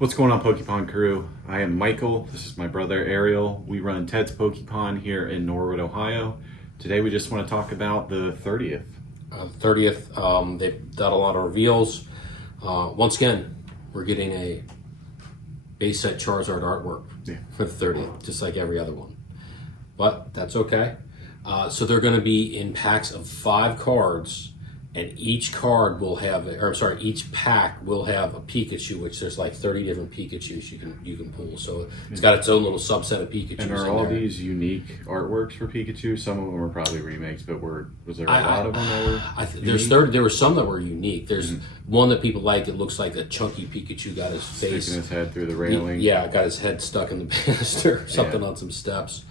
What's going on, Pokepon crew? I am Michael. This is my brother Ariel. We run Ted's Pokepon here in Norwood, Ohio. Today we just want to talk about the 30th. 30th, they've done a lot of reveals. Once again, we're getting a base set Charizard artwork for the 30th, just like every other one. But that's okay. So they're going to be in packs of 5 cards, and each card will have, each pack will have a Pikachu, which there's like 30 different Pikachus you can pull. So it's got its own little subset of Pikachus. And are all these unique artworks for Pikachu? Some of them were probably remakes, but was there a lot of them that were there's 30. There were some that were unique. There's one that people like. It looks like a chunky Pikachu got his face sticking his head through the railing. Got his head stuck in the banister or something on some steps.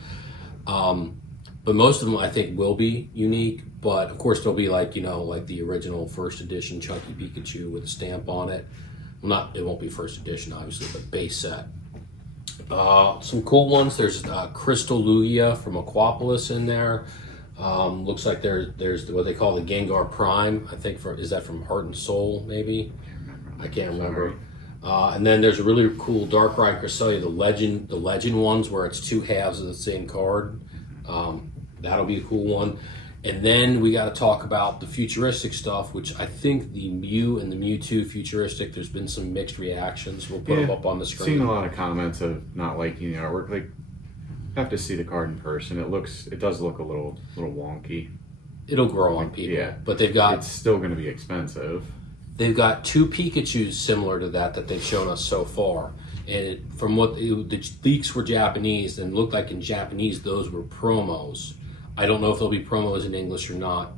But most of them I think will be unique. But of course they'll be like the original first edition chunky Pikachu with a stamp on it. Well, it won't be first edition obviously, but base set. Some cool ones. There's Crystal Lugia from Aquapolis in there. Looks like there's what they call the Gengar Prime. I think is that from Heart and Soul maybe? I can't remember. And then there's a really cool Darkrai Cresselia, the legend ones where it's 2 halves of the same card. That'll be a cool one. And then we got to talk about the futuristic stuff, which I think the Mew and the Mewtwo futuristic, there's been some mixed reactions. We'll put them up on the screen. Seen a lot of comments of not liking the artwork. Like, have to see the card in person. It does look a little wonky. It'll grow on people. But it's still going to be expensive. They've got 2 Pikachus similar to that they've shown us so far. And from the leaks were Japanese, and looked like in Japanese those were promos. I don't know if there'll be promos in English or not,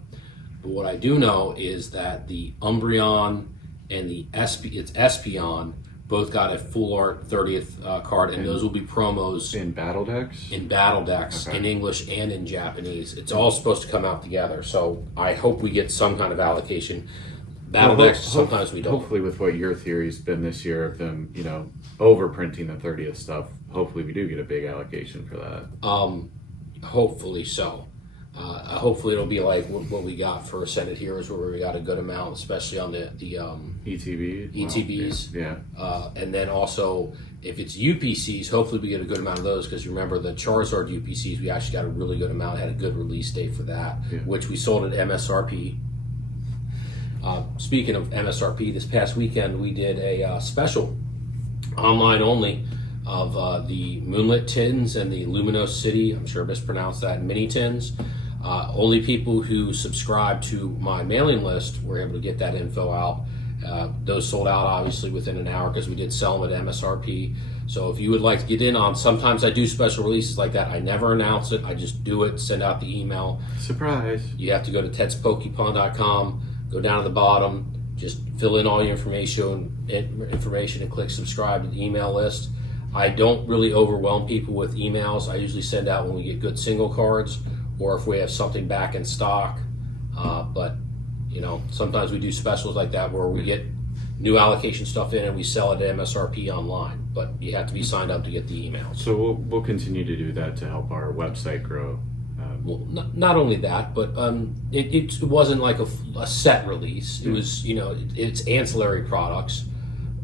but what I do know is that the Umbreon and the Espeon both got a full art 30th card, and those will be promos in battle decks. In battle decks, in English and in Japanese. It's all supposed to come out together, so I hope we get some kind of allocation. Battle decks, sometimes we don't. Hopefully, with what your theory's been this year of them, overprinting the 30th stuff, hopefully we do get a big allocation for that. Hopefully so. Hopefully it'll be like what we got for Ascended Heroes, where we got a good amount, especially on the ETBs. And then also, if it's UPCs, hopefully we get a good amount of those, because remember the Charizard UPCs, we actually got a really good amount, had a good release date for that, which we sold at MSRP. Speaking of MSRP, this past weekend we did a special online only of the Moonlit Tins and the Luminos City, I'm sure I mispronounced that, mini tins. Only people who subscribe to my mailing list were able to get that info out. Those sold out obviously within an hour, because we did sell them at MSRP. So if you would like to get in on, sometimes I do special releases like that. I never announce it, I just do it, send out the email. Surprise. You have to go to tedspokepon.com, go down to the bottom, just fill in all your information and click subscribe to the email list. I don't really overwhelm people with emails. I usually send out when we get good single cards, or if we have something back in stock. But sometimes we do specials like that where we get new allocation stuff in and we sell it at MSRP online. But you have to be signed up to get the emails. So we'll continue to do that to help our website grow. Well, not only that, but it wasn't like a set release. It was, it's ancillary products,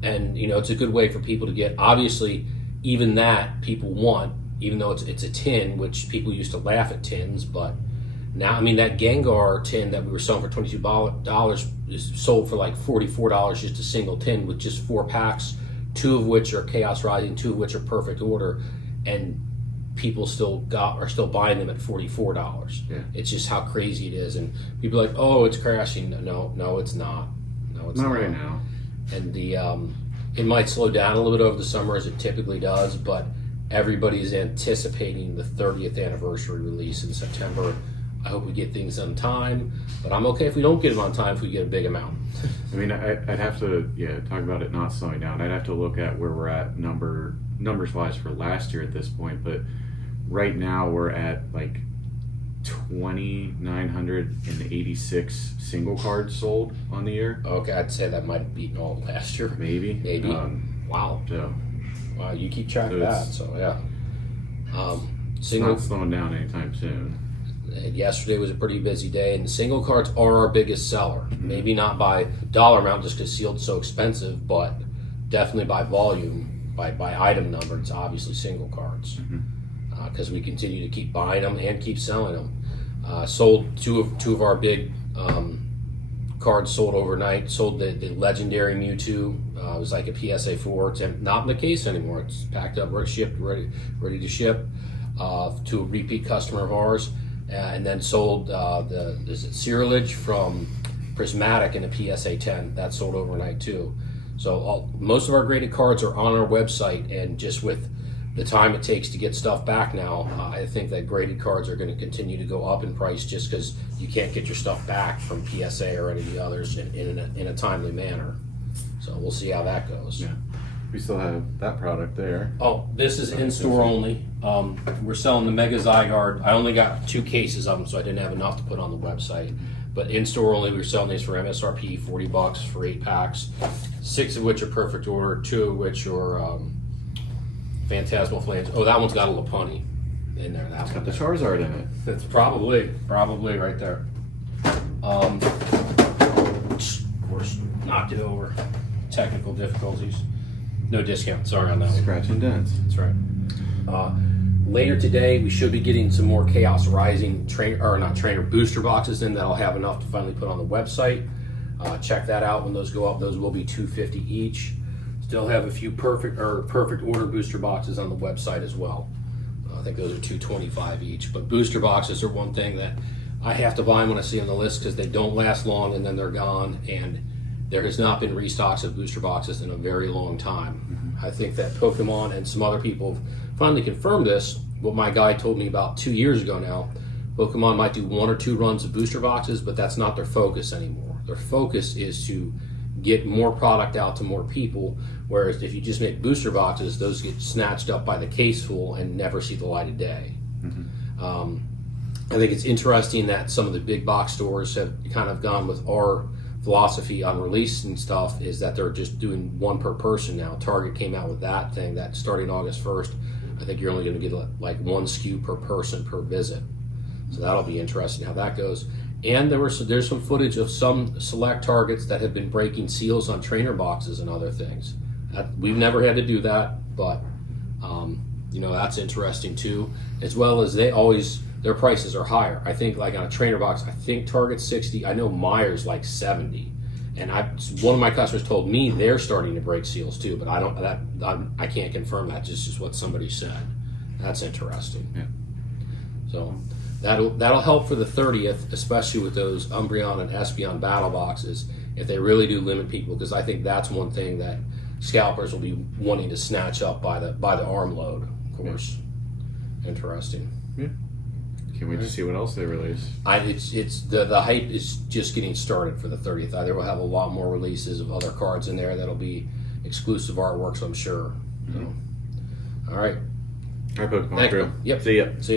and it's a good way for people to get. Obviously, even that people want, even though it's a tin, which people used to laugh at tins, but now, that Gengar tin that we were selling for $22 is sold for like $44 just a single tin with just 4 packs, 2 of which are Chaos Rising, 2 of which are Perfect Order, and people are still buying them at $44. It's just how crazy it is, and people are like, oh, it's crashing. No, it's not. No, it's not right now. And it might slow down a little bit over the summer, as it typically does, but everybody's anticipating the 30th anniversary release in September. I hope we get things on time, but I'm okay if we don't get them on time if we get a big amount. I'd have to talk about it not slowing down. I'd have to look at where we're at numbers wise for last year at this point, but right now we're at like 2,986 single cards sold on the year. Okay, I'd say that might have beaten all last year. Maybe. Wow. So, wow, you keep track of that. So yeah. It's not slowing down anytime soon. Yesterday was a pretty busy day, and the single cards are our biggest seller. Maybe not by dollar amount, just because sealed's so expensive, but definitely by volume, by item number, it's obviously single cards, because we continue to keep buying them and keep selling them. Sold two of our big cards sold overnight. Sold the legendary Mewtwo. It was like a PSA 4. It's not in the case anymore. It's packed up, shipped, ready to ship to a repeat customer of ours. And then sold is it Cerealage from Prismatic in a PSA 10. That sold overnight too. So most of our graded cards are on our website, and just with the time it takes to get stuff back now, I think that graded cards are going to continue to go up in price just because you can't get your stuff back from PSA or any of the others in a timely manner. So we'll see how that goes. Yeah. We still have that product there. Oh, this is in store only. We're selling the Mega Zygarde. I only got 2 cases of them, so I didn't have enough to put on the website. But in store only, we're selling these for MSRP, $40 for 8 packs. 6 of which are perfect order, 2 of which are Phantasmal Flames. Oh, that one's got a Lopunny in there. That's Got the Charizard in it. That's probably right there. Of course, knocked it over. Technical difficulties. No discount. Sorry on that one. Scratch and dents. That's right. Later today, we should be getting some more Chaos Rising booster boxes in that I'll have enough to finally put on the website. Check that out when those go up. Those will be $250 each. Still have a few perfect order booster boxes on the website as well. I think those are $225 each. But booster boxes are one thing that I have to buy them when I see on the list because they don't last long and then they're gone. And there has not been restocks of booster boxes in a very long time. I think that Pokemon and some other people have finally confirmed this. What my guy told me about 2 years ago now, Pokemon might do 1 or 2 runs of booster boxes, but that's not their focus anymore. Their focus is to get more product out to more people, whereas if you just make booster boxes, those get snatched up by the case full and never see the light of day. I think it's interesting that some of the big box stores have kind of gone with our philosophy on release and stuff, is that they're just doing 1 per person now. Target came out with that thing that starting August 1st, I think you're only going to get like 1 SKU per person per visit. So that'll be interesting how that goes. And there's some footage of some select Targets that have been breaking seals on trainer boxes and other things. We've never had to do that, but that's interesting too. As well as their prices are higher. I think like on a trainer box, I think Target's 60. I know Meyer's like 70. And one of my customers told me they're starting to break seals too, but I can't confirm that. Just what somebody said. That's interesting. Yeah. So that'll help for the 30th, especially with those Umbreon and Espeon battle boxes, if they really do limit people, because I think that's one thing that scalpers will be wanting to snatch up by the armload. Of course. Yeah. Interesting. Yeah. Can't wait to see what else they release. It's the hype is just getting started for the 30th. They will have a lot more releases of other cards in there that'll be exclusive artworks, I'm sure. So, all right. All right, Pokemon Crew. Yep. See ya. See ya.